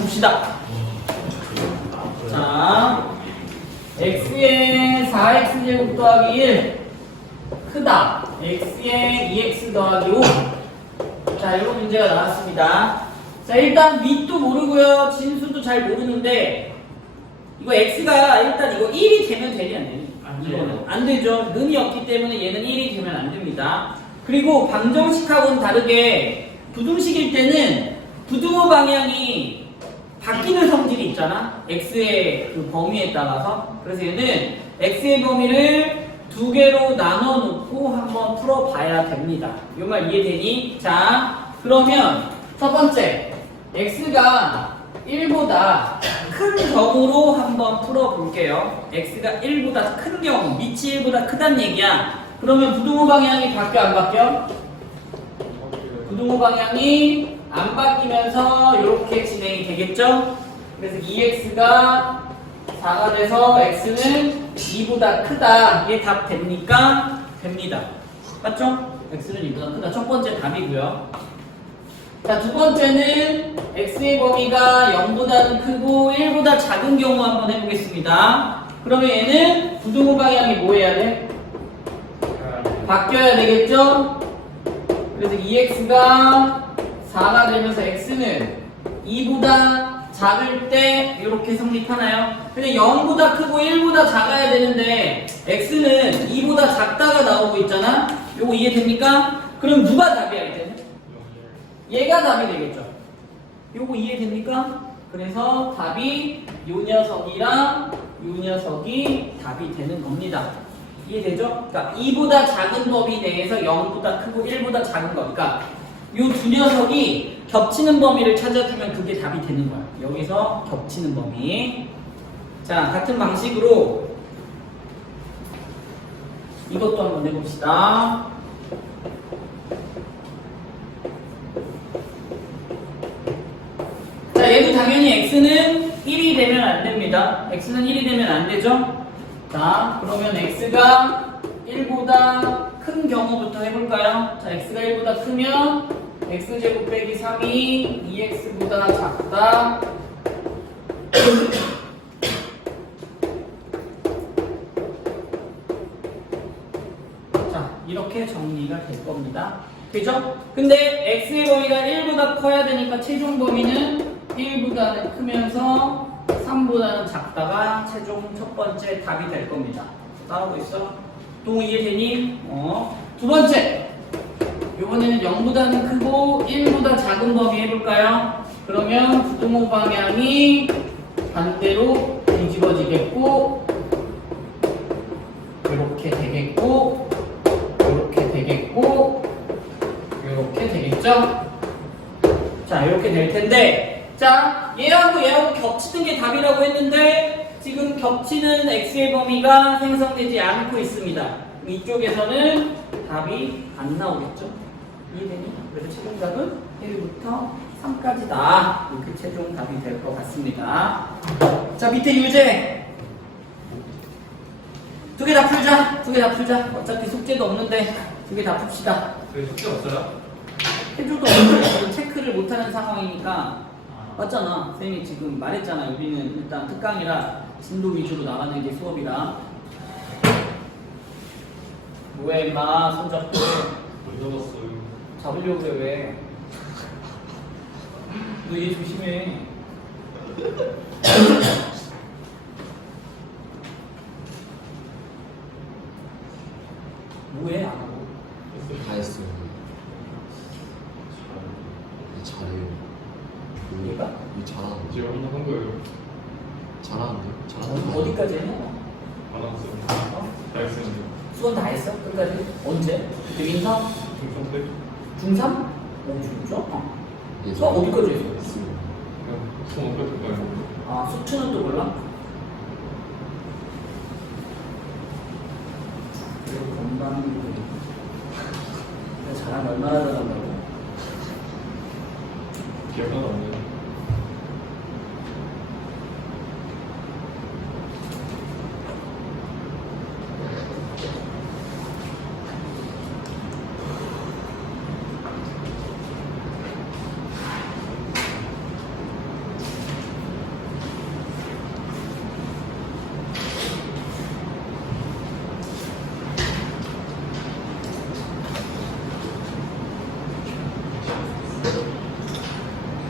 봅시다. 자, x의 4x제곱 더하기 1 크다. x의 2x 더하기 5. 자, 이런 문제가 나왔습니다. 자, 일단 밑도 모르고요. 진수도 잘 모르는데 이거 x가 일단 이거 1이 되면 되니 안 되니? 이거는 안 되죠. 는이 없기 때문에 얘는 1이 되면 안 됩니다. 그리고 방정식하고는 다르게 부등식일 때는 부등호 방향이 바뀌는 성질이 있잖아. x의 그 범위에 따라서. 그래서 얘는 x의 범위를 두 개로 나눠 놓고 한번 풀어봐야 됩니다. 이 말 이해되니? 자, 그러면 첫 번째 x가 1보다 큰 경우로 한번 풀어볼게요. x가 1보다 큰 경우, 밑이 1보다 크단 얘기야. 그러면 부등호 방향이 바뀌어 안 바뀌어? 부등호 방향이 안 바뀌면서 이렇게 진행이 되겠죠? 그래서 2x가 4가 돼서 x는 2보다 크다. 이게 답 됩니까? 됩니다. 맞죠? x는 2보다 크다. 첫 번째 답이고요. 자, 두 번째는 x의 범위가 0보다는 크고 1보다 작은 경우 한번 해보겠습니다. 그러면 얘는 부등호 방향이 뭐 해야 돼? 바뀌어야 되겠죠? 그래서 2x가 4가 되면서 x는 2보다 작을 때 이렇게 성립하나요? 근데 0보다 크고 1보다 작아야 되는데 x는 2보다 작다가 나오고 있잖아? 요거 이해됩니까? 그럼 누가 답이야 이제는? 얘가 답이 되겠죠? 요거 이해됩니까? 그래서 답이 요 녀석이랑 요 녀석이 답이 되는 겁니다. 이해되죠? 그러니까 2보다 작은 범위 내에서 0보다 크고 1보다 작은 거니까 요 두 녀석이 겹치는 범위를 찾아주면 그게 답이 되는 거야. 여기서 겹치는 범위. 자, 같은 방식으로 이것도 한번 해봅시다. 자, 얘도 당연히 x는 1이 되면 안 됩니다. x는 1이 되면 안 되죠? 자, 그러면 x가 1보다 큰 경우부터 해볼까요? 자, x가 1보다 크면 x제곱 빼기 3이 2x보다 작다. 자, 이렇게 정리가 될 겁니다. 그죠? 근데 x의 범위가 1보다 커야 되니까 최종 범위는 1보다는 크면서 3보다는 작다가 최종 첫 번째 답이 될 겁니다. 따라오고 있어? 또 이해되니? 두 번째! 이번에는 0보다는 크고 1보다 작은 범위 해볼까요? 그러면 부등호 방향이 반대로 뒤집어지겠고 이렇게 되겠고 이렇게 되겠고 이렇게 되겠죠? 자, 이렇게 될 텐데 자, 얘하고 얘하고 겹치는 게 답이라고 했는데 지금 겹치는 x의 범위가 생성되지 않고 있습니다. 이쪽에서는 답이 안 나오겠죠? 이해되니? 그래서 최종 답은 1부터 3까지다. 이렇게 최종 답이 될 것 같습니다. 자, 밑에 유제 두 개 다 풀자. 두 개 다 풀자. 어차피 숙제도 없는데 두 개 다 풉시다. 왜 숙제 없어요? 해줘도 없는 체크를 못하는 상황이니까 맞잖아. 선생님이 지금 말했잖아. 우리는 일단 특강이라 진도 위주로 나가는 게 수업이라. 뭐해 임마 손 잡고 못 잡았어요. 잡으려고 그래 왜? 너 얘 조심해. 뭐해 안 하고? 다 했어요. 잘해요. 얘가? 이 잘하는데. 제가 한번 한 거예요. 잘하는데. 어디까지 했냐? 안 왔어요. 어? 다 했어요. 수원 다 했어? 끝까지? 언제? 그때 인사? 중성 때 중3? 오 진짜? 예, 수학 어디까지 했어? 그냥 수능 끝 그거 아니고. 아 수트는 또 몰라? 그리고 건강이 자랑 얼마나 잘한다고? 기억 하나도 안 나요.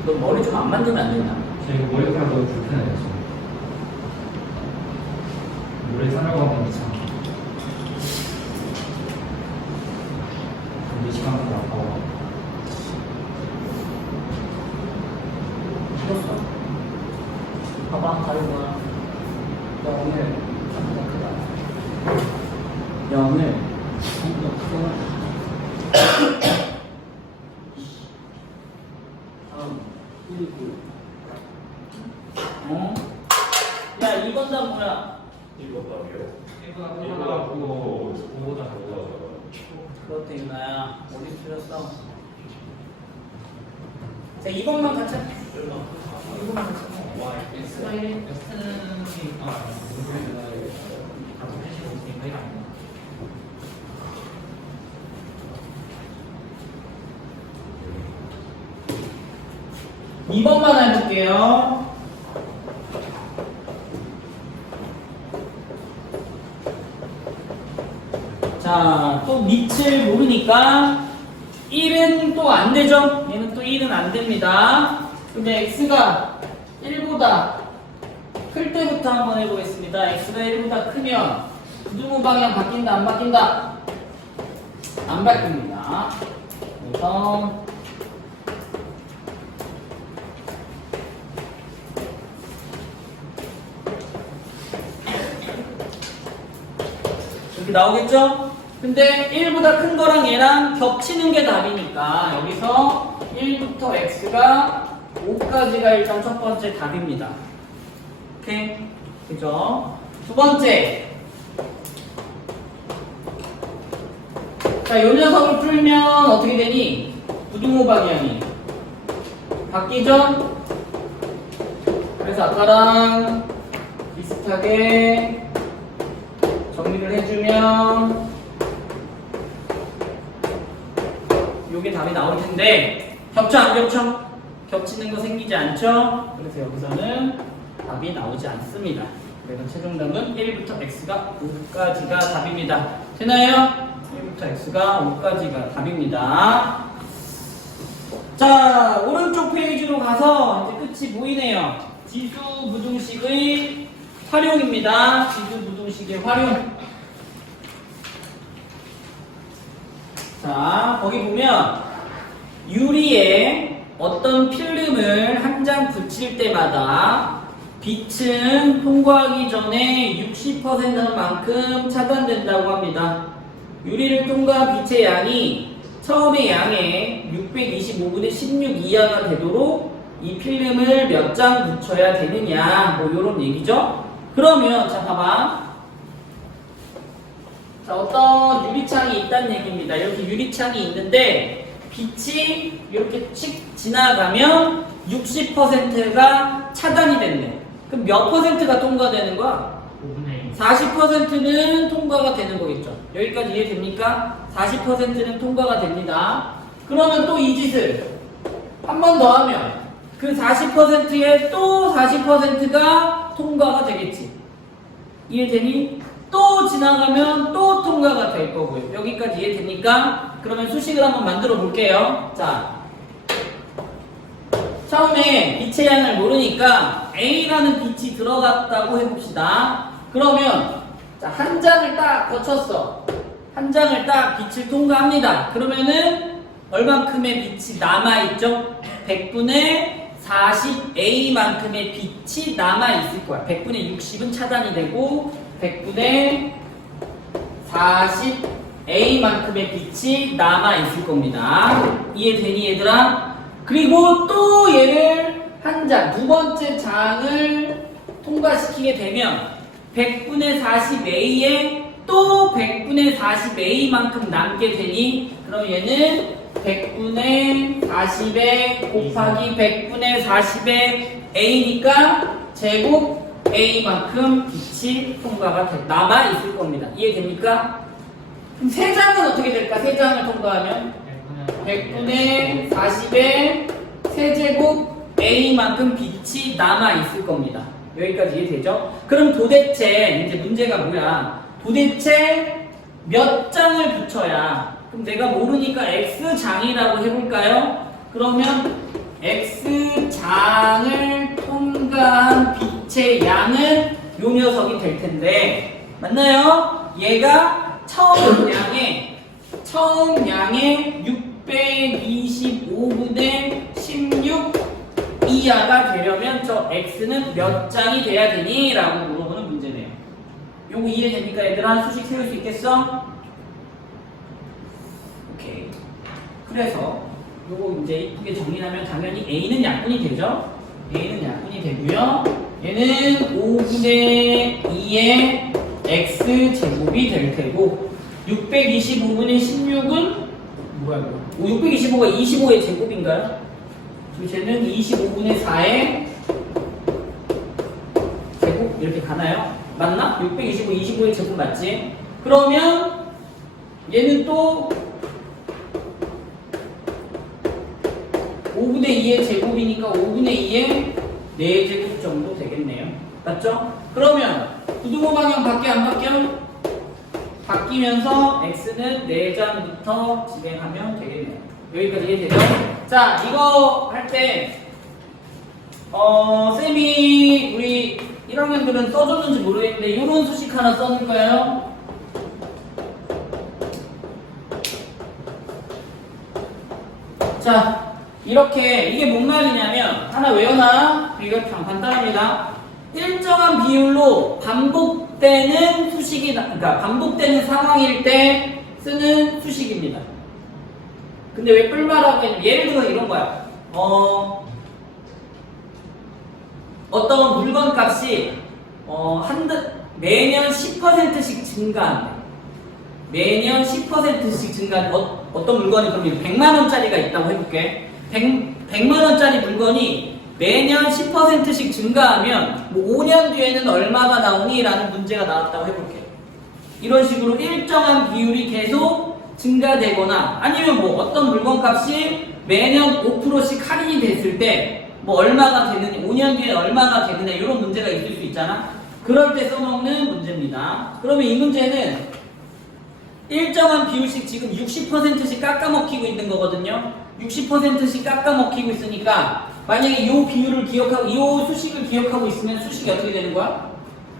너 머리 좀 안 만지면 안 되나? 저 이거 머리카락 너무 불편해요. 지금. 물에 사려고 하면 이상. 우리 시간 좀 아까워. 죽었어. 봐봐, 가려봐. 야, 오늘 생각보다 크다. 야, 오늘 생각보다 크구나. 다음, 19. 어? 야, 이번 단 뭐야? 이거 답이요? 이거가 이거 끝나고 그거 보고다 그것도 있나야? 어디 틀렸어? 자, 2번만 같이 할게. 2번만 같이 할게. 와, X가 1. X는 아, 2번만 해볼게요. 자, 또 밑을 모르니까 1은 또 안 되죠? 얘는 또 1은 안 됩니다. 근데 x가 1보다 클 때부터 한번 해보겠습니다. x가 1보다 크면 부등호 방향 바뀐다, 안 바뀐다? 안 바뀝니다. 그래서 이렇게 나오겠죠? 근데 1보다 큰 거랑 얘랑 겹치는 게 답이니까 여기서 1부터 x가 5까지가 일단 첫 번째 답입니다. 오케이? 그죠? 두 번째. 자, 요 녀석을 풀면 어떻게 되니? 부등호 방향이 바뀌죠? 그래서 아까랑 비슷하게 정리를 해주면 요게 답이 나올 텐데 겹쳐 안 겹쳐? 겹치는 거 생기지 않죠? 그래서 여기서는 답이 나오지 않습니다. 그래서 최종 답은 1부터 x가 5까지가 답입니다. 되나요? 1부터 x가 5까지가 답입니다. 자, 오른쪽 페이지로 가서 이제 끝이 보이네요. 지수 부등식의 활용입니다. 지수 부등식의 활용. 자, 거기 보면 유리에 어떤 필름을 한 장 붙일 때마다 빛은 통과하기 전에 60%만큼 차단된다고 합니다. 유리를 통과한 빛의 양이 처음의 양의 625분의 16 이하가 되도록 이 필름을 몇 장 붙여야 되느냐, 뭐 요런 얘기죠. 그러면 자, 봐봐. 자, 어떤 유리창이 있다는 얘기입니다. 이렇게 유리창이 있는데 빛이 이렇게 칙 지나가면 60%가 차단이 됐네. 그럼 몇 퍼센트가 통과되는 거야? 5분의 1. 40%는 통과가 되는 거겠죠. 여기까지 이해됩니까? 40%는 통과가 됩니다. 그러면 또 이 짓을 한 번 더 하면 그 40%에 또 40%가 통과가 되겠지. 이해되니? 또 지나가면 또 통과가 될 거고요. 여기까지 이해됩니까? 그러면 수식을 한번 만들어 볼게요. 자, 처음에 빛의 양을 모르니까 A라는 빛이 들어갔다고 해봅시다. 그러면 자, 한 장을 딱 거쳤어. 한 장을 딱 빛을 통과합니다. 그러면은 얼만큼의 빛이 남아있죠? 100분의 40A만큼의 빛이 남아있을 거야. 100분의 60은 차단이 되고 100분의 40A만큼의 빛이 남아있을 겁니다. 이해되니 얘들아? 그리고 또 얘를 한 장, 두 번째 장을 통과시키게 되면 100분의 40A에 또 100분의 40A만큼 남게 되니 그럼 얘는 100분의 40에 곱하기 100분의 40의 A니까 제곱 A만큼 빛이 통과가 남아 있을 겁니다. 이해됩니까? 그럼 세 장은 어떻게 될까? 세 장을 통과하면 100분의 40의 세제곱 A만큼 빛이 남아 있을 겁니다. 여기까지 이해되죠? 그럼 도대체 이제 문제가 뭐야? 도대체 몇 장을 붙여야? 그럼 내가 모르니까 X장이라고 해볼까요? 그러면 X장을 통과한 빛의 양은 요 녀석이 될 텐데 맞나요? 얘가 처음 양의 625분의 16 이하가 되려면 저 X는 몇 장이 돼야 되니? 라고 물어보는 문제네요. 요거 이해됩니까 얘들아? 수식 세울 수 있겠어? 오케이. 그래서 요거 이제 이쁘게 정리하면 당연히 A는 약분이 되죠? A는 약분이 되고요. 얘는 5분의 2의 X제곱이 될 테고 625분의 16은 뭐야 이거? 625가 25의 제곱인가요? 쟤는 25분의 4의 제곱 이렇게 가나요? 맞나? 625, 25의 제곱 맞지? 그러면 얘는 또 5분의 2의 제곱이니까 5분의 2의 4제곱 정도 되겠네요. 맞죠? 그러면 부등호 방향 바뀌어 안 바뀌어? 바뀌면서 x는 4장부터 진행하면 되겠네요. 여기까지 이해되죠? 자, 이거 할 때 쌤이 우리 1학년들은 써줬는지 모르겠는데 이런 수식 하나 써줄까요? 자, 이렇게 이게 뭔 말이냐면 하나 외워놔. 이거 간단합니다. 일정한 비율로 반복되는 수식이 그러니까 반복되는 상황일 때 쓰는 수식입니다. 근데 왜 뿔말하고 있는 예를 들어 이런 거야. 어떤 물건 값이 매년 10%씩 증가한다. 매년 10%씩 증가한 어떤 물건이 그럼 100만 원짜리가 있다고 해볼게. 100만 원짜리 물건이 매년 10%씩 증가하면 뭐 5년 뒤에는 얼마가 나오니? 라는 문제가 나왔다고 해볼게. 이런 식으로 일정한 비율이 계속 증가되거나 아니면 뭐 어떤 물건 값이 매년 5%씩 할인이 됐을 때 뭐 얼마가 되느냐, 5년 뒤에 얼마가 되느냐 이런 문제가 있을 수 있잖아. 그럴 때 써먹는 문제입니다. 그러면 이 문제는 일정한 비율씩 지금 60%씩 깎아먹히고 있는 거거든요. 60%씩 깎아먹히고 있으니까 만약에 이 비율을 기억하고 이 수식을 기억하고 있으면 수식이 어떻게 되는 거야?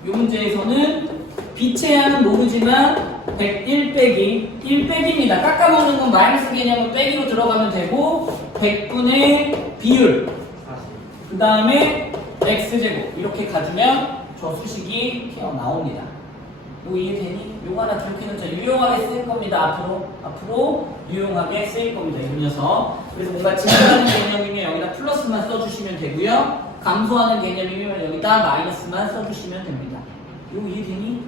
이 문제에서는 빛의 양은 모르지만 101 빼기 1 빼기입니다. 깎아먹는 건 마이너스 개념은 빼기로 들어가면 되고 100분의 비율 그 다음에 x제곱 이렇게 가주면 저 수식이 튀어나옵니다. 이거 이해되니? 요거 하나 기억해놓자. 유용하게 쓰일 겁니다. 앞으로 유용하게 쓰일 겁니다. 이 녀석. 그래서 뭔가 증가하는 개념이면 여기다 플러스만 써주시면 되고요. 감소하는 개념이면 여기다 마이너스만 써주시면 됩니다. 이거 이해되니?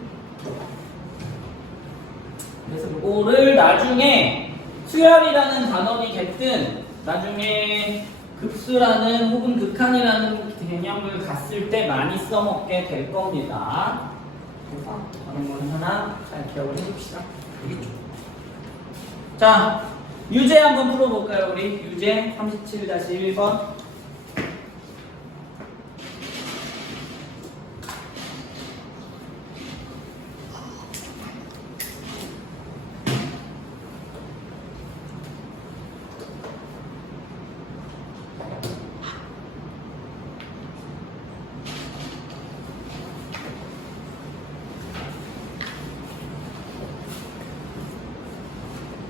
그래서 이거를 나중에 수열이라는 단원이 됐든 나중에 급수라는 혹은 극한이라는 개념을 갔을 때 많이 써먹게 될 겁니다. 그래서 그런 건 하나 잘 기억을 해봅시다. 알겠죠? 자, 유제 한번 풀어볼까요? 우리 유제 37-1번.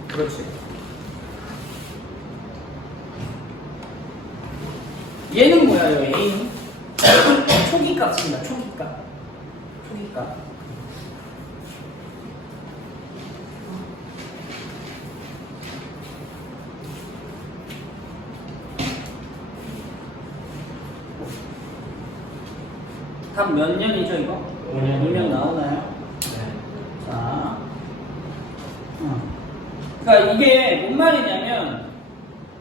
그렇지. 얘는 뭐야, 요 A는? 초기값입니다. 초기값. 답 몇 년이죠, 이거? 5년 나오나요? 네. 자. 그러니까 이게 뭔 말이냐면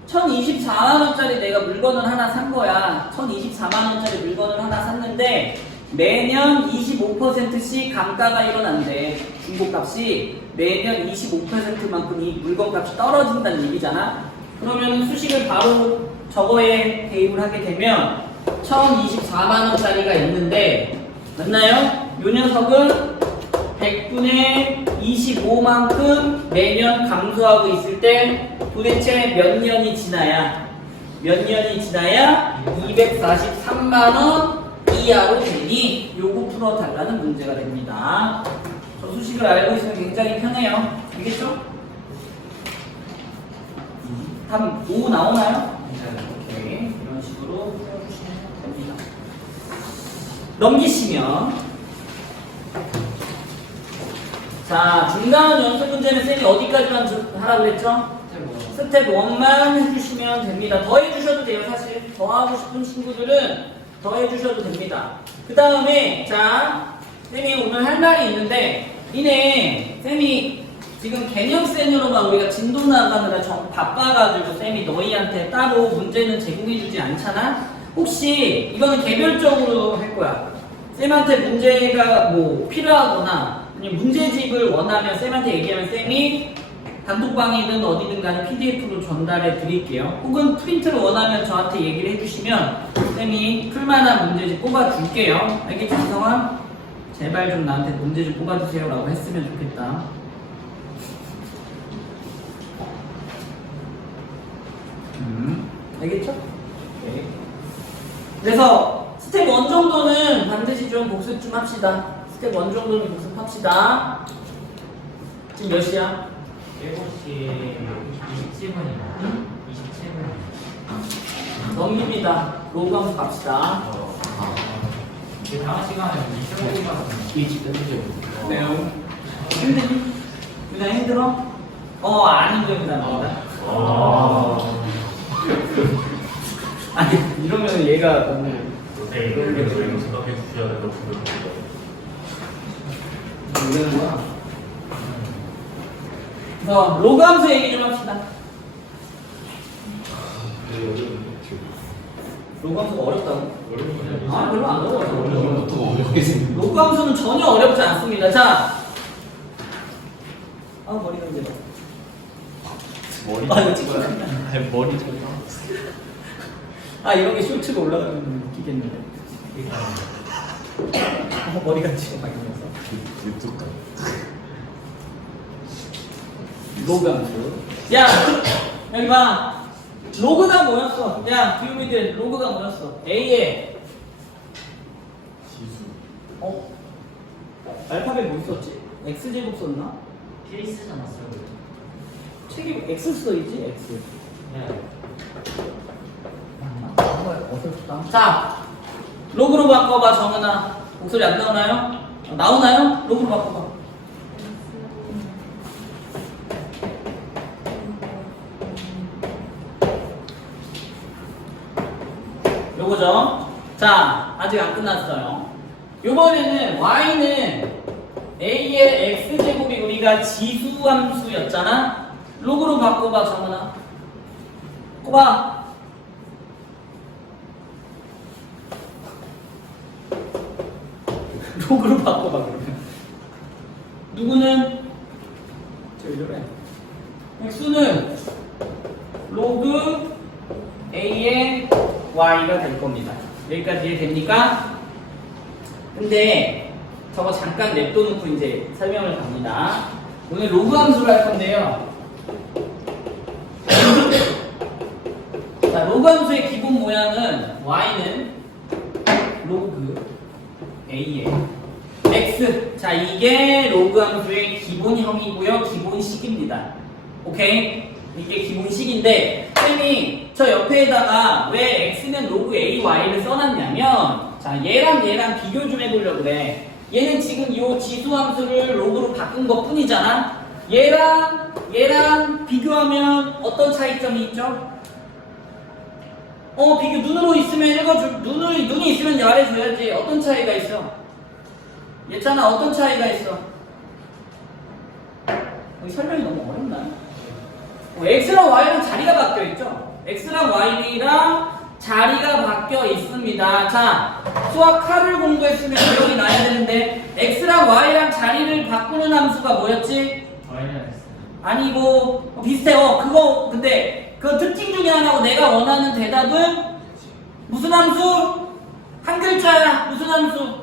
1024만원짜리 내가 물건을 하나 산 거야. 1024만원짜리 물건을 하나 샀는데 매년 25%씩 감가가 일어난대. 중고값이 매년 25%만큼 이 물건값이 떨어진다는 얘기잖아. 그러면 수식을 바로 저거에 대입을 하게 되면 1024만원짜리가 있는데 맞나요? 요 녀석은 100분의 25만큼 매년 감소하고 있을 때 도대체 몇 년이 지나야 몇 년이 지나야 243만 원 이하로 되니 요거 풀어달라는 문제가 됩니다. 저 수식을 알고 있으면 굉장히 편해요. 알겠죠? 답 5 나오나요? 오케이. 이런 식으로 풀어주시면 됩니다. 넘기시면 자, 중간 연습 문제는 쌤이 어디까지만 하라고 그랬죠? 스텝 1만 해주시면 됩니다. 더 해주셔도 돼요, 사실. 더 하고 싶은 친구들은 더 해주셔도 됩니다. 그 다음에, 자, 쌤이 오늘 할 말이 있는데, 이네, 쌤이 지금 개념센으로만 우리가 진도 나가느라 바빠가지고 쌤이 너희한테 따로 문제는 제공해주지 않잖아? 혹시 이거는 개별적으로 할 거야. 쌤한테 문제가 뭐 필요하거나, 아니면 문제집을 원하면 쌤한테 얘기하면 쌤이 단톡방이든 어디든 간에 PDF로 전달해 드릴게요. 혹은 프린트를 원하면 저한테 얘기를 해주시면 쌤이 풀만한 문제집 뽑아줄게요. 알겠지, 이성아? 제발 좀 나한테 문제 좀 뽑아주세요 라고 했으면 좋겠다. 알겠죠? 네. 그래서 스텝 1 정도는 반드시 좀 복습 좀 합시다. 스텝 1 정도는 복습합시다. 지금 몇 시야? 7시 27분이요. 27분. 넘깁니다. 로그 한번 갑시다. 이제 다음 시간에 27분이거든요. 이 집에 해줘요. 네. 힘드니? 그냥 힘들어? 안 힘듭니다. 아니, 이러면 얘가 너무. 네, 이런 게 저희가 생각해 주셔야 될 것 같습니다. 모르는 거야. 그래서 로그 함수 얘기 좀 합시다. 로그 함수가 어렵다고? 아, 별로 안 어려워요. 오늘부터 어렵게 생긴 로그 함수는 전혀 어렵지 않습니다. 자, 머리가 이제 머리 이거 찍고 아니 머리 좀 이런 게 쇼츠가 올라가면 웃기겠는데. 머리가 지금 바뀌면서. 유튜브 로그 함수. 야, 여기 봐. 로그가 뭐였어? 야, 비우미들 로그가 뭐였어? A에 지수 알파벳 뭐 있었지? X제곱 썼나? 케이스잖아, 써요. 책임 X 써있지? X. 네. 어설프다. 자, 로그로 바꿔봐, 정은아. 목소리 안 나오나요? 나오나요? 로그로 바꿔봐. 요거죠? 자, 아직 안 끝났어요. 요번에는 y는 a의 x제곱이 우리가 지수함수였잖아? 로그로 바꿔봐, 정은아. 꼽아. 로그로 바꿔봐, 그러면. 누구는? 저 이래. x는 로그 a의 y가 될 겁니다. 여기까지 이해됩니까? 근데 저거 잠깐 냅둬놓고 이제 설명을 갑니다. 오늘 로그 함수를 할 건데요. 자, 로그 함수의 기본 모양은 y는 로그 a의 x. 자, 이게 로그 함수의 기본형이고요. 기본식입니다. 오케이? 이게 기본식인데 쌤이 저 옆에다가 왜 x는 로그 a, y를 써놨냐면 자, 얘랑 비교 좀 해보려고 그래. 얘는 지금 이 지수함수를 로그로 바꾼 것 뿐이잖아. 얘랑 비교하면 어떤 차이점이 있죠? 비교 눈으로 있으면 눈이 있으면 말해줘야지. 어떤 차이가 있어? 얘잖아. 어떤 차이가 있어? 여기 설명이 너무 어렵나요? x랑 y랑 자리가 바뀌어 있죠? x랑 y랑 자리가 바뀌어 있습니다. 자, 수학 칼을 공부했으면 기억이 나야 되는데 x랑 y랑 자리를 바꾸는 함수가 뭐였지? 마이너스. 아니고 비슷해. 그거 근데 그 특징 중에 하나고 내가 원하는 대답은 무슨 함수? 한 글자야. 무슨 함수?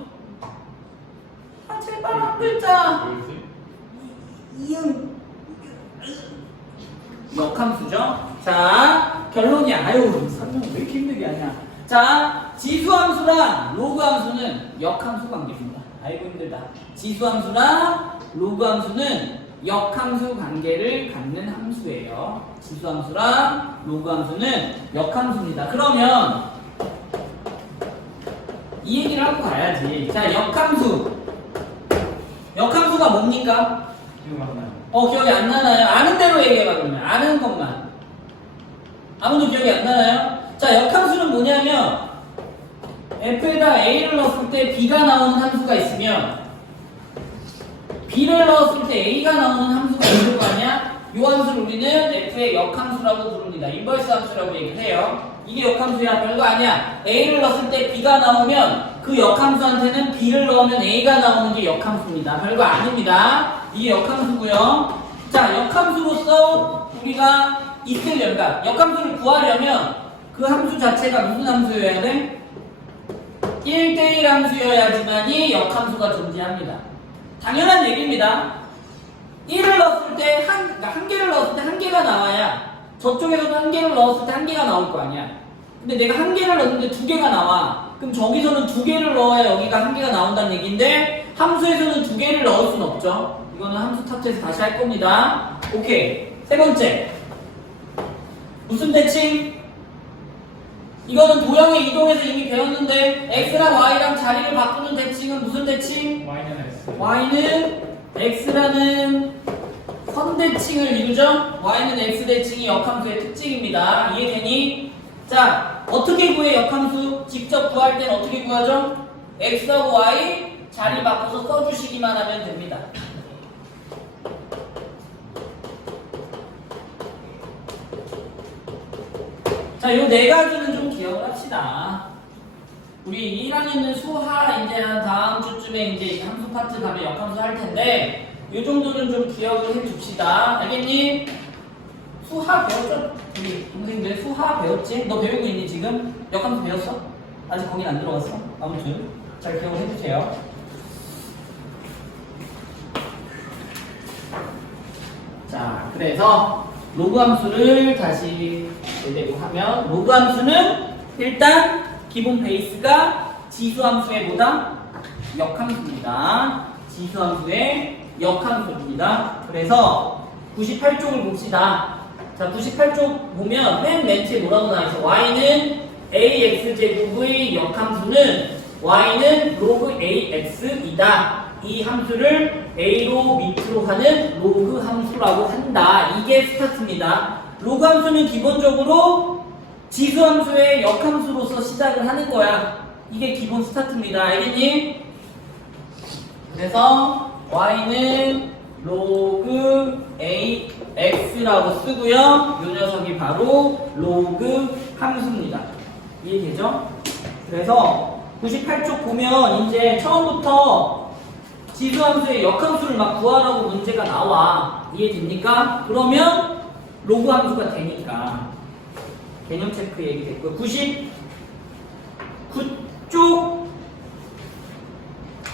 제발 한 글자. 이응. 역함수죠? 자, 결론이야. 아유, 자, 지수함수랑 로그함수는 역함수 관계입니다. 알고 힘들다. 지수함수랑 로그함수는 역함수 관계를 갖는 함수예요. 지수함수랑 로그함수는 역함수입니다. 그러면 이 얘기를 하고 가야지. 자, 역함수. 역함수가 뭡니까? 기억 안 나요. 기억이 안 나나요? 아는 대로 얘기해봐, 그러면. 아는 것만. 아무도 기억이 안 나나요? 자, 역함수는 뭐냐면 f에다 a를 넣었을 때 b가 나오는 함수가 있으면 b를 넣었을 때 a가 나오는 함수가 있을 거 아니야? 이 함수를 우리는 f의 역함수라고 부릅니다. 인버스 함수라고 얘기를 해요. 이게 역함수야. 별거 아니야. a를 넣었을 때 b가 나오면 그 역함수한테는 b를 넣으면 a가 나오는 게 역함수입니다. 별거 아닙니다. 이게 역함수고요. 자, 역함수로서 우리가 그러니까 역함수를 구하려면 그 함수 자체가 무슨 함수여야 돼? 1대1 함수여야지만이 역함수가 존재합니다. 당연한 얘기입니다. 1을 넣었을 때 그러니까 한 개를 넣었을 때 한 개가 나와야 저쪽에서도 한 개를 넣었을 때 한 개가 나올 거 아니야. 근데 내가 한 개를 넣었는데 두 개가 나와. 그럼 저기서는 두 개를 넣어야 여기가 한 개가 나온다는 얘기인데 함수에서는 두 개를 넣을 순 없죠. 이거는 함수 타투에서 다시 할 겁니다. 오케이. 세 번째. 무슨 대칭? 이거는 도형의 이동에서 이미 배웠는데 x랑 y랑 자리를 바꾸는 대칭은 무슨 대칭? Y는 S. y는 x라는 선대칭을 이루죠? y는 x대칭이 역함수의 특징입니다. 이해되니? 자, 어떻게 구해 역함수? 직접 구할 땐 어떻게 구하죠? x하고 y 자리 바꿔서 써주시기만 하면 됩니다. 자, 요 네 가지는 좀 기억을 합시다. 우리 1학년은 수하 이제 한 다음 주쯤에 이제 함수 파트 가면 역함수 할 텐데 요 정도는 좀 기억을 해 줍시다. 알겠니? 수하 배웠죠? 우리 동생들 수하 배웠지? 너 배우고 있니 지금? 역함수 배웠어? 아직 거긴 안 들어갔어? 아무튼 잘 기억을 해 주세요. 자, 그래서 로그 함수를 다시 제대로 하면 로그 함수는 일단 기본 베이스가 지수 함수의 뭐다? 역함수입니다. 지수 함수의 역함수입니다. 그래서 98쪽을 봅시다. 자, 98쪽 보면 맨 밑에 뭐라고 나와있어? y는 ax제곱의 역함수는 y는 로그 ax이다. 이 함수를 a로 밑으로 하는 로그 함수라고 한다. 이게 스타트입니다. 로그 함수는 기본적으로 지수 함수의 역함수로서 시작을 하는 거야. 이게 기본 스타트입니다. 알겠니? 그래서 y는 로그 ax라고 쓰고요. 이 녀석이 바로 로그 함수입니다. 이해되죠? 그래서 98쪽 보면 이제 처음부터 지수함수의 역함수를 막 구하라고 문제가 나와. 이해됩니까? 그러면 로그 함수가 되니까 개념 체크 얘기 됐고요. 99쪽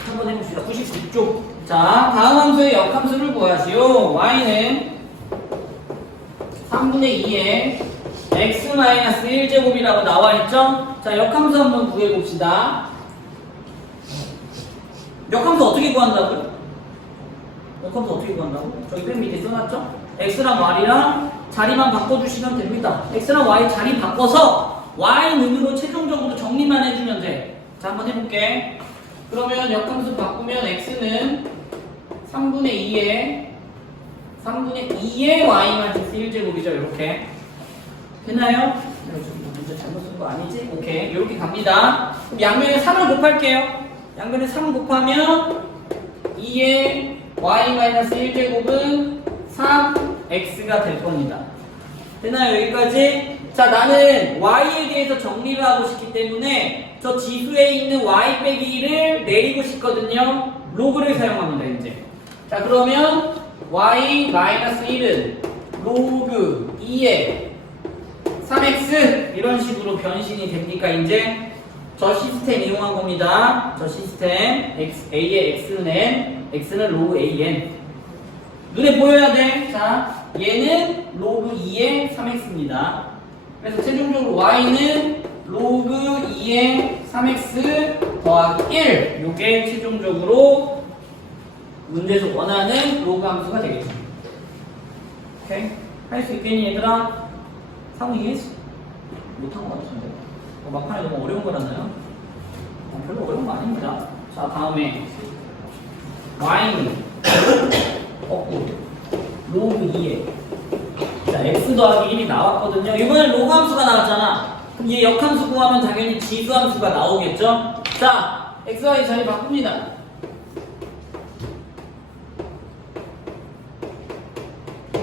한번 해봅시다. 99쪽. 자, 다음 함수의 역함수를 구하시오. y는 3분의 2에 x-1제곱이라고 나와있죠? 자, 역함수 한번 구해봅시다. 역함수 어떻게 구한다고요? 역함수 어떻게 구한다고? 저기 맨 밑에 써놨죠? x랑 y랑 자리만 바꿔주시면 됩니다. x랑 y 자리 바꿔서 y는으로 최종적으로 정리만 해주면 돼. 자, 한번 해볼게. 그러면 역함수 바꾸면 x는 3분의 2의 y-1제곱이죠. 이렇게. 됐나요? 문제 잘못 쓴 거 아니지? 오케이. 이렇게 갑니다. 그럼 양면에 3을 곱할게요. 양면에 3 곱하면 2의 y-1제곱은 3x가 될 겁니다. 됐나요? 여기까지? 자, 나는 y에 대해서 정리를 하고 싶기 때문에 저 지수에 있는 y 빼기 1을 내리고 싶거든요. 로그를 사용합니다, 이제. 자, 그러면 y-1은 로그 2의 3x 이런 식으로 변신이 됩니까, 이제? 저 시스템 이용한 겁니다. 저 시스템 a의 x는 n, x는 로그 an. 눈에 보여야 돼. 자, 얘는 로그 2의 3x입니다. 그래서 최종적으로 y는 로그 2의 3x 더하기 1 요게 최종적으로 문제에서 원하는 로그 함수가 되겠죠. 오케이? 할 수 있겠니 얘들아? 상호 이해했어? 못한 것 같은데 막판에 너무 어려운 거라나요? 별로 어려운 거 아닙니다. 자 다음에 y는 로그 2에 자 x 더하기 1이 나왔거든요. 이번엔 로그 함수가 나왔잖아. 그럼 얘 역함수 구하면 당연히 지수 함수가 나오겠죠? 자 x, y 자리 바꿉니다.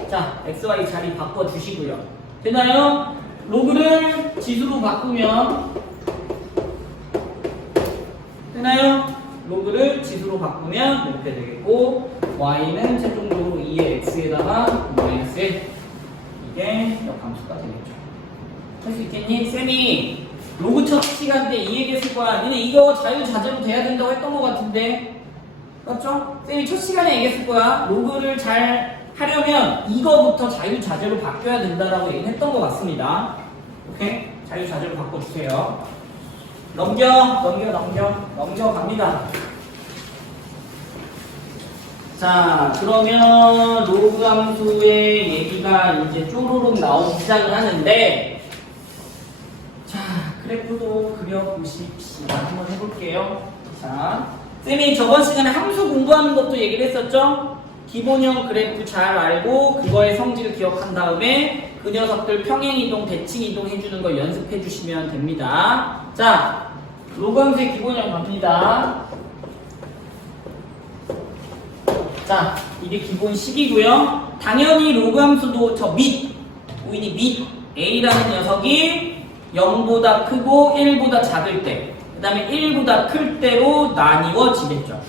자 x, y 자리 바꿔주시고요. 되나요? 로그를 지수로 바꾸면 되나요? 로그를 지수로 바꾸면 이렇게 되겠고 y는 최종적으로 2의 x에다가 마이너스 1 이게 역함수가 되겠죠. 할 수 있겠니? 쌤이 로그 첫 시간 때 이 얘기했을 거야. 니네 이거 자유자재로 돼야 된다고 했던 것 같은데 맞죠? 쌤이 첫 시간에 얘기했을 거야. 로그를 잘 하려면 이거부터 자유자재로 바뀌어야 된다라고 얘기했던 것 같습니다. 오케이? 자유자재로 바꿔주세요. 넘겨갑니다. 자, 그러면 로그 함수의 얘기가 이제 쪼르륵 나오기 시작을 하는데, 자, 그래프도 그려보십시다. 한번 해볼게요. 자, 쌤이 저번 시간에 함수 공부하는 것도 얘기를 했었죠? 기본형 그래프 잘 알고 그거의 성질을 기억한 다음에 그 녀석들 평행이동, 대칭이동 해주는 거 연습해 주시면 됩니다. 자, 로그 함수의 기본형 갑니다. 자, 이게 기본식이고요. 당연히 로그 함수도 저 우인이 밑 a라는 녀석이 0보다 크고 1보다 작을 때, 그 다음에 1보다 클 때로 나뉘어지겠죠.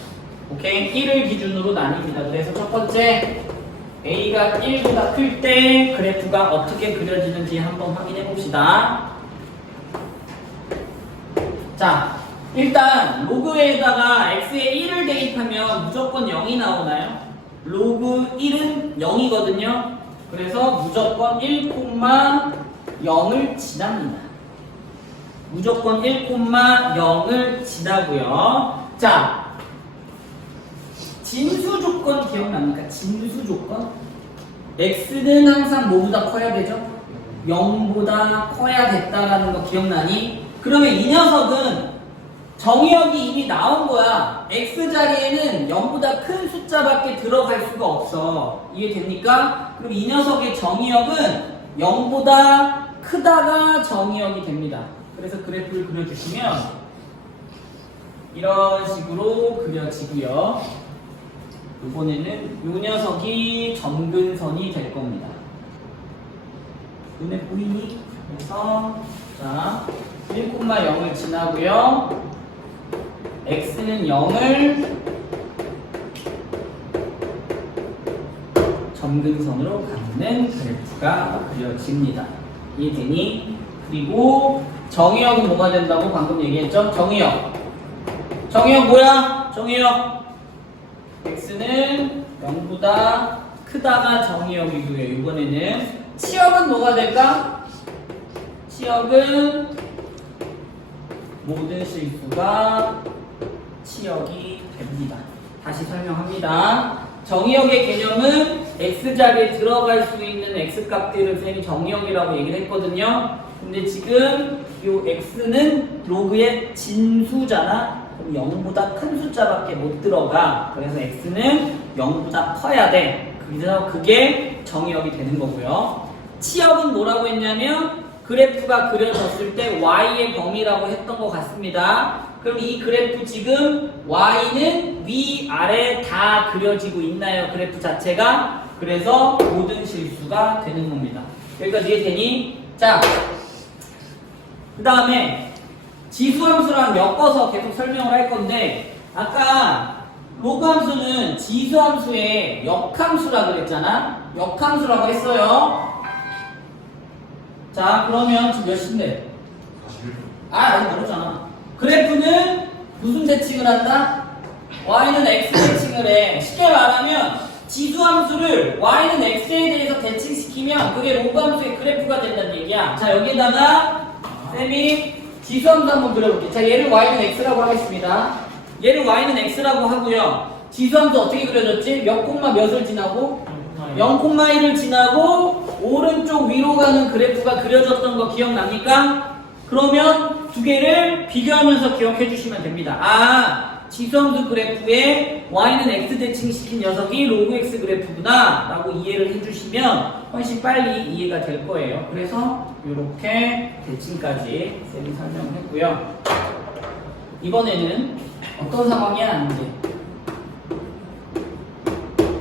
오케이? 1을 기준으로 나뉩니다. 그래서 첫 번째 a가 1보다 클 때 그래프가 어떻게 그려지는지 한번 확인해 봅시다. 자, 일단 로그에다가 x에 1을 대입하면 무조건 0이 나오나요? 로그 1은 0이거든요. 그래서 무조건 1,0을 지납니다. 무조건 1,0을 지나고요. 자, 진수 조건 기억납니까? 진수 조건? x는 항상 뭐보다 커야 되죠? 0보다 커야 됐다라는 거 기억나니? 그러면 이 녀석은 정의역이 이미 나온 거야. x 자리에는 0보다 큰 숫자밖에 들어갈 수가 없어. 이해됩니까? 그럼 이 녀석의 정의역은 0보다 크다가 정의역이 됩니다. 그래서 그래프를 그려주시면 이런 식으로 그려지고요. 이번에는 이 녀석이 점근선이 될 겁니다. 눈에 보이니? 그래서 자 1,0을 지나고요. x는 0을 점근선으로 갖는 그래프가 그려집니다. 이해되니? 그리고 정의역은 뭐가 된다고 방금 얘기했죠? 정의역 뭐야? 정의역 x는 0보다 크다가 정의역이고요. 이번에는 치역은 뭐가 될까? 치역은 모든 실수가 치역이 됩니다. 다시 설명합니다. 정의역의 개념은 x자리에 들어갈 수 있는 x값들을 쌤이 정의역이라고 얘기를 했거든요. 근데 지금 이 x는 로그의 진수잖아. 그럼 0보다 큰 숫자밖에 못 들어가. 그래서 x는 0보다 커야 돼. 그래서 그게 정의역이 되는 거고요. 치역은 뭐라고 했냐면 그래프가 그려졌을 때 y의 범위라고 했던 것 같습니다. 그럼 이 그래프 지금 y는 위아래 다 그려지고 있나요? 그래프 자체가. 그래서 모든 실수가 되는 겁니다. 여기까지 이해되니? 자, 그 다음에 지수함수랑 엮어서 계속 설명을 할 건데, 아까 로그 함수는 지수함수의 역함수라 그랬잖아? 역함수라고 했어요. 자, 그러면 지금 몇 시인데? 41분. 아직 모르잖아. 그래프는 무슨 대칭을 한다? y는 x 대칭을 해. 쉽게 말하면 지수함수를 y는 x에 대해서 대칭시키면 그게 로그 함수의 그래프가 된다는 얘기야. 자, 여기다가 쌤이 지수함수 한번 그려볼게요. 자, 얘를 y는 x라고 하겠습니다. 얘를 y는 x라고 하고요. 지수함수 어떻게 그려졌지? 몇 콤마 몇을 지나고? 0,1을 지나고 오른쪽 위로 가는 그래프가 그려졌던 거 기억납니까? 그러면 두 개를 비교하면서 기억해 주시면 됩니다. 아, 지수함수 그래프에 y는 x 대칭시킨 녀석이 로그 x 그래프구나 라고 이해를 해주시면 훨씬 빨리 이해가 될 거예요. 그래서 이렇게 대칭까지 쌤이 설명을 했고요. 이번에는 어떤 상황이야? 문제.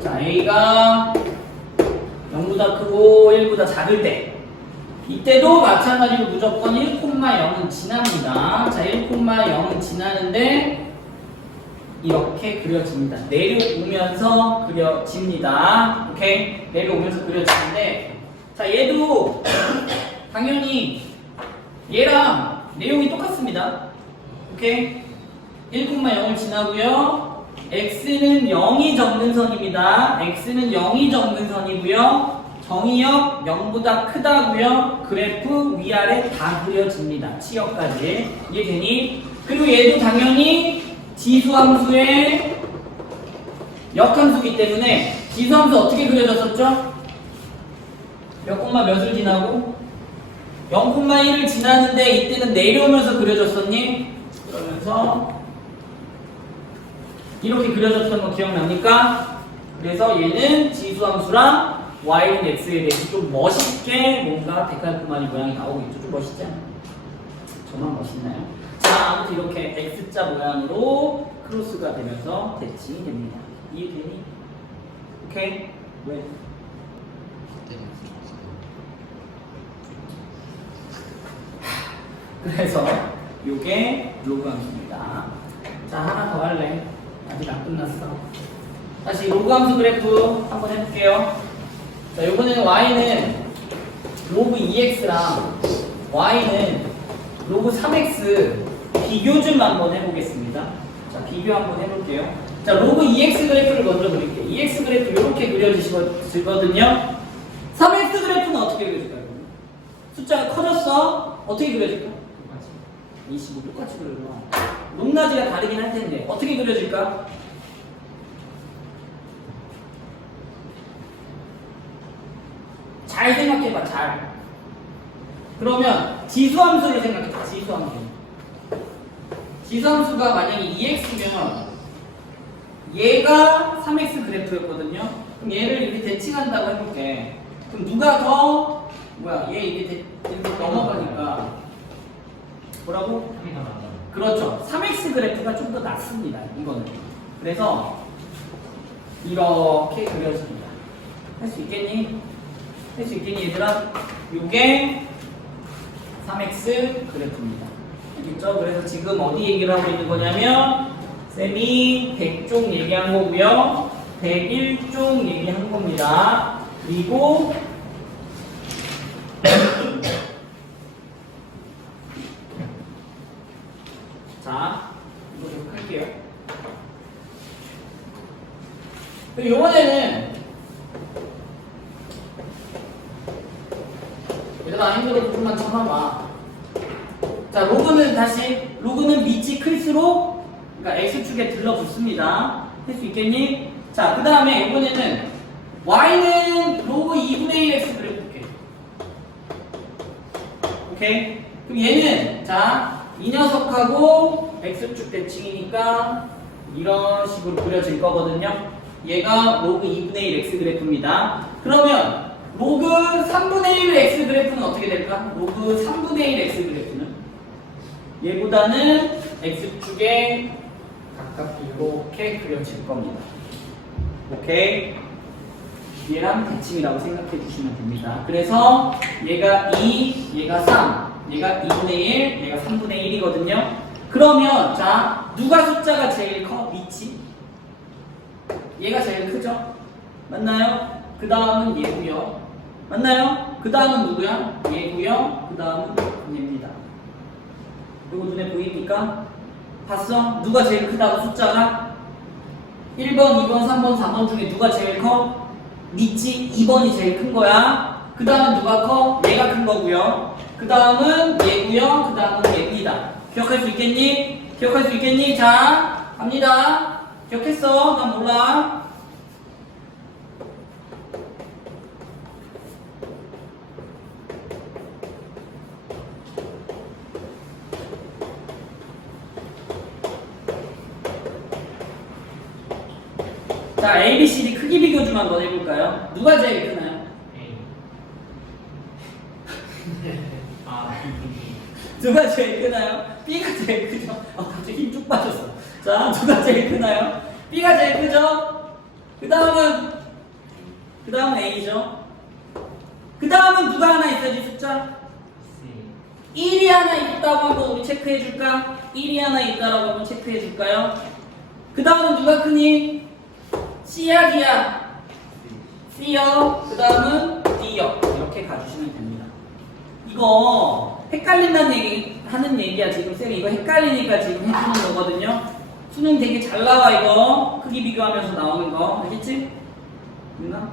자, a가 0보다 크고 1보다 작을 때 이때도 마찬가지로 무조건 1,0은 지납니다. 자, 1,0은 지나는데 이렇게 그려집니다. 내려오면서 그려집니다. 오케이? 내려오면서 그려지는데 자, 얘도 당연히 얘랑 내용이 똑같습니다. 오케이? 1,0을 지나고요. x는 0이 적는 선입니다. x는 0이 적는 선이고요. 정의역 0보다 크다고요. 그래프 위아래 다 그려집니다. 치역까지. 이해되니? 그리고 얘도 당연히 지수함수의 역함수이기 때문에 지수함수 어떻게 그려졌었죠? 몇 콤마 몇을 지나고? 0,1을 지나는데 이때는 내려오면서 그려졌었니? 그러면서 이렇게 그려졌던 거 기억납니까? 그래서 얘는 지수함수랑 y는 x에 대해서 좀 멋있게 뭔가 데칼코마니 모양이 나오고 있죠. 좀 멋있지 않아요? 저만 멋있나요? 자, 아무튼 이렇게 X자 모양으로 크로스가 되면서 대칭이 됩니다. 이해되니? 오케이? 왜? 그래서 요게 로그함수입니다. 자, 하나 더 할래. 아직 안 끝났어. 다시 로그함수 그래프 한번 해볼게요. 자, 요번에는 y는 로그 2x랑 y는 로그 3x 비교 좀 한번 해보겠습니다. 자, 비교 한번 해볼게요. 자, 로그 2x 그래프를 먼저 그릴게요. 2x 그래프 이렇게 그려지거든요. 3x 그래프는 어떻게 그려질까요? 숫자가 커졌어? 어떻게 그려질까? 25 똑같이 그려져. 높낮이가 다르긴 할 텐데 어떻게 그려질까? 잘 생각해봐, 잘. 그러면 지수함수를 생각해봐, 지수함수. 지수함수가 만약에 2x면 얘가 3x 그래프였거든요. 그럼 얘를 이렇게 대칭한다고 해볼게. 그럼 누가 더 얘 이게 넘어가니까 뭐라고? 3이 더 낫다. 그렇죠. 3x 그래프가 좀 더 낫습니다. 이거는. 그래서 이렇게 그려집니다. 할 수 있겠니? 할 수 있겠니 얘들아? 요게 3x 그래프입니다. 알겠죠? 그래서 지금 어디 얘기를 하고 있는 거냐면 쌤이 100종 얘기한 거고요. 101종 얘기한 겁니다. 그리고 자, 이거 좀 할게요. 그리고 요번에는 얘들아 힘들어도 좀만 참아봐. 자, 로그는 밑이 클수록 그러니까 x축에 들러붙습니다. 할 수 있겠니? 자, 그 다음에 이번에는 y는 로그 2분의 1x 그려볼게. 오케이? 그럼 얘는 자, 이 녀석하고 x축 대칭이니까 이런 식으로 그려질 거거든요. 얘가 로그 2분의 1 x 그래프입니다. 그러면 로그 3분의 1 x 그래프는 어떻게 될까? 로그 3분의 1 x 그래프는 얘보다는 x축에 가깝게 이렇게 그려질 겁니다. 오케이? 얘랑 대칭이라고 생각해 주시면 됩니다. 그래서 얘가 2, 얘가 3, 얘가 2분의 1, 얘가 3분의 1이거든요. 그러면 자, 누가 숫자가 제일 커? 밑이? 얘가 제일 크죠? 맞나요? 그 다음은 얘고요. 맞나요? 그 다음은 누구야? 얘고요. 그 다음은 얘입니다. 이거 눈에 보입니까? 봤어? 누가 제일 크다고 숫자가? 1번, 2번, 3번, 4번 중에 누가 제일 커? 밑이 2번이 제일 큰 거야. 그 다음은 누가 커? 얘가 큰 거고요. 그 다음은 얘고요. 그 다음은 얘입니다. 기억할 수 있겠니? 기억할 수 있겠니? 자, 갑니다. 기억했어? 난 몰라. 자, A, B, C, D 크기 비교 좀 한번 해볼까요? 누가 제일 크나요? A. 아, 누가 제일 크나요? B가 제일 크죠? 갑자기 힘 쭉 빠졌어. 자, 누가 제일 크나요? B가 제일 크죠? 그 다음은 A죠? 그 다음은 누가 하나 있어야지 숫자? C. 1이 하나 있다고 한번 우리 체크해줄까? 1이 하나 있다라고 한번 체크해줄까요? 그 다음은 누가 크니? C야 D야? C요. 그 다음은 D요. 이렇게 가주시면 됩니다. 이거 헷갈린다는 얘기 하는 얘기야. 지금 쌤이 이거 헷갈리니까 지금 해주는 거거든요. 수능 되게 잘 나와 이거. 크기 비교하면서 나오는 거. 알겠지? 됐나?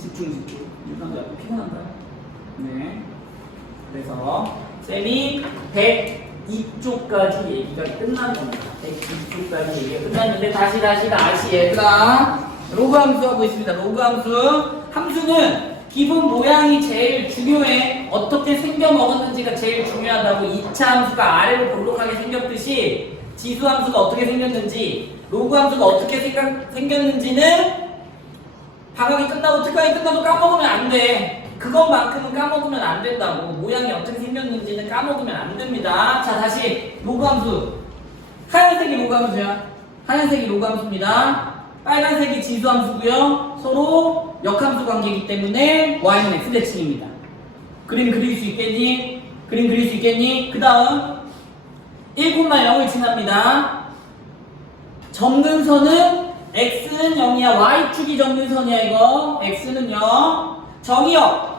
집중. 유난도 약간 피곤한가요? 네. 그래서 쌤이 102쪽까지 얘기가 끝난 겁니다. 102쪽까지 얘기가 끝났는데 다시 얘들아 로그 함수 하고 있습니다. 로그 함수. 함수는 기본 모양이 제일 중요해. 어떻게 생겨 먹었는지가 제일 중요하다고. 2차 함수가 아래로 볼록하게 생겼듯이 지수 함수가 어떻게 생겼는지, 로그 함수가 어떻게 생겼는지는 방학이 끝나고 특강이 끝나도 까먹으면 안 돼. 그것만큼은 까먹으면 안 된다고. 모양이 어떻게 생겼는지는 까먹으면 안 됩니다. 자, 다시 로그 함수. 하얀색이 로그 함수야. 하얀색이 로그 함수입니다. 빨간색이 지수 함수고요. 서로 역함수 관계이기 때문에 y는 x 대칭입니다. 그림 그릴 수 있겠니? 그림 그릴 수 있겠니? 그 다음 1,0을 지납니다. 점근선은 x는 0이야. y축이 점근선이야 이거. x는 0. 정의역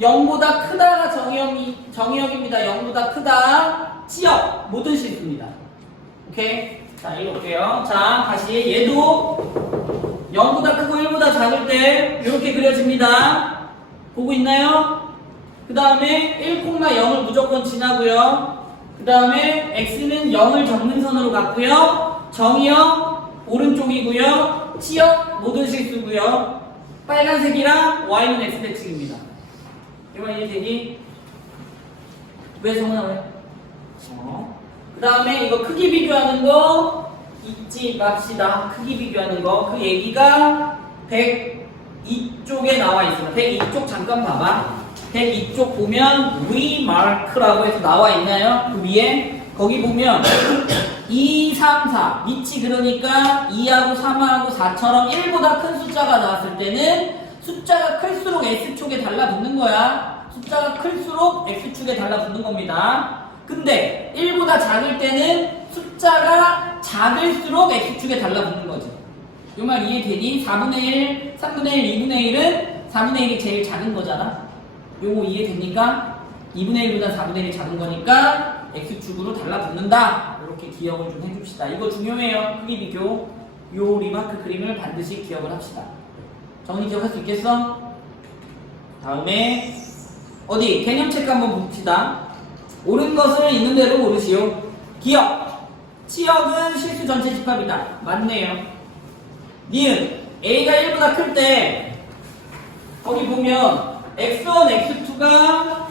0보다 크다가 정의역입니다. 0보다 크다. 치역 모든 실수입니다. 오케이? 자, 읽어볼게요. 자, 다시 얘도 0보다 크고 1보다 작을 때 이렇게 그려집니다. 보고 있나요? 그 다음에 1,0을 무조건 지나고요. 그 다음에 x는 0을 점근선으로 갔고요. 정의역 오른쪽이고요. 치역 모든 실수고요. 빨간색이랑 y는 x 대칭입니다. 이거 이해되니? 왜 정은아 왜? 그 다음에 이거 크기 비교하는 거 잊지 맙시다. 크기 비교하는 거. 그 얘기가 102쪽에 나와 있습니다. 102쪽 잠깐 봐봐. 102쪽 보면 remark라고 해서 나와 있나요? 그 위에 거기 보면 2, 3, 4 밑이 그러니까 2하고 3하고 4처럼 1보다 큰 숫자가 나왔을 때는 숫자가 클수록 X축에 달라붙는 거야. 숫자가 클수록 X축에 달라붙는 겁니다. 근데 1보다 작을 때는 숫자가 작을수록 X축에 달라붙는 거지. 이 말 이해되니? 4분의 1, 3분의 1, 2분의 1은 4분의 1이 제일 작은 거잖아. 요거 이해됩니까? 2분의 1보다 4분의 1이 작은 거니까 X축으로 달라붙는다. 이렇게 기억을 좀 해줍시다. 이거 중요해요. 크기 비교. 요 리마크 그림을 반드시 기억을 합시다. 정은이 기억할 수 있겠어? 다음에 어디? 개념책 한번 봅시다. 옳은 것을 있는 대로 고르시오. 기억. 치역은 실수 전체 집합이다. 맞네요. 니은. A가 1보다 클 때 거기 보면 x1, x2가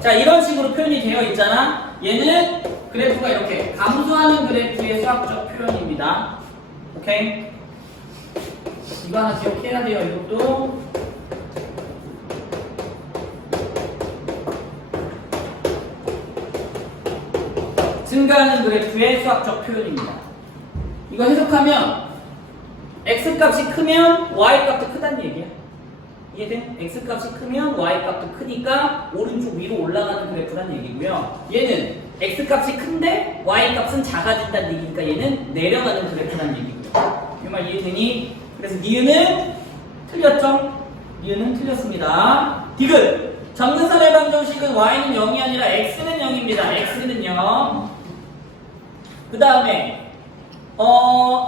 자 이런 식으로 표현이 되어 있잖아. 얘는 그래프가 이렇게 감소하는 그래프의 수학적 표현입니다. 오케이? 이거 하나 기억해야 돼요. 이것도 증가하는 그래프의 수학적 표현입니다. 이거 해석하면 x값이 크면 y값도 크다는 얘기야. 이해돼? x값이 크면 y값도 크니까 오른쪽 위로 올라가는 그래프란 얘기고요. 얘는 x값이 큰데 y값은 작아진다는 얘기니까 얘는 내려가는 그래프란 얘기고요. 이 말 이해되니? 그래서 니은은 틀렸죠? 니은은 틀렸습니다. 디귿! 점근선 해방정식은 y는 0이 아니라 x는 0입니다. x는 0. 그 다음에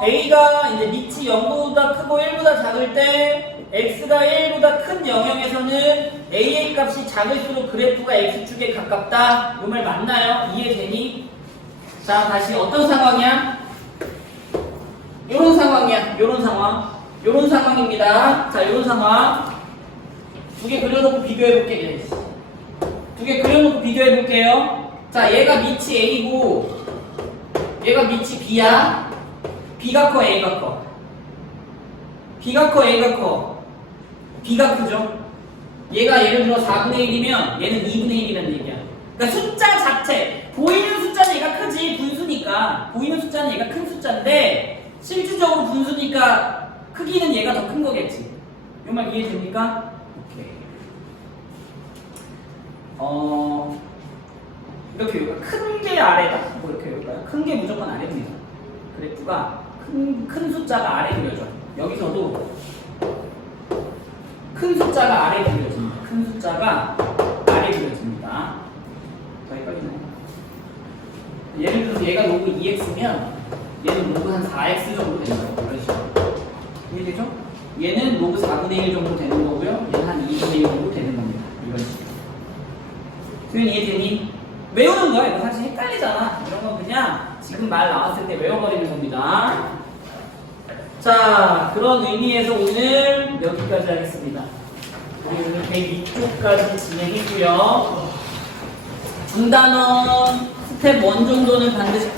A가 이제 밑이 0보다 크고 1보다 작을 때 X가 1보다 큰 영역에서는 A의 값이 작을수록 그래프가 X축에 가깝다. 이 말 맞나요? 이해되니? 자, 다시 어떤 상황이야? 요런 상황이야. 요런 상황. 요런 상황입니다. 자, 요런 상황. 두 개 그려놓고 비교해볼게. 두 개 그려놓고 비교해볼게요. 자, 얘가 밑이 A고 얘가 밑이 B야. B가 커, A가 커? B가 커, A가 커? B가 크죠? 얘가 예를 들어 4분의 1이면 얘는 2분의 1이라는 얘기야. 그러니까 숫자 자체, 보이는 숫자는 얘가 크지, 분수니까. 보이는 숫자는 얘가 큰 숫자인데 실질적으로 분수니까 크기는 얘가 더 큰 거겠지. 이 말 이해됩니까? 오케이. 이렇게 큰 게 아래다. 뭐 이렇게 볼까요? 큰 게 무조건 아래입니다. 그래프가 큰 숫자가 아래 그려져. 여기서도 큰 숫자가 아래 그려집니다. 큰 숫자가 아래 그려집니다. 더 헷갈리나요? 예를 들어서 얘가 로그 2x면 얘는 로그 한 4x 정도 되는 거예요. 이런 식으로. 이해되죠? 얘는 로그 4분의 1 정도 되는 거고요. 얘는 한 2분의 1 정도 되는 겁니다. 이런 식으로. 수현 이해되니? 외우는 거야. 이거 사실 헷갈리잖아. 이런 건 그냥 지금 말 나왔을 때 외워버리는 겁니다. 자, 그런 의미에서 오늘 여기까지 하겠습니다. 우리 오늘 102쪽까지 진행했고요. 중단원 스텝 1 정도는 반드시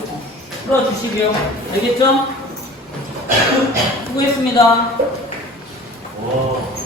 풀어주시고요. 알겠죠? 수고했습니다. 와.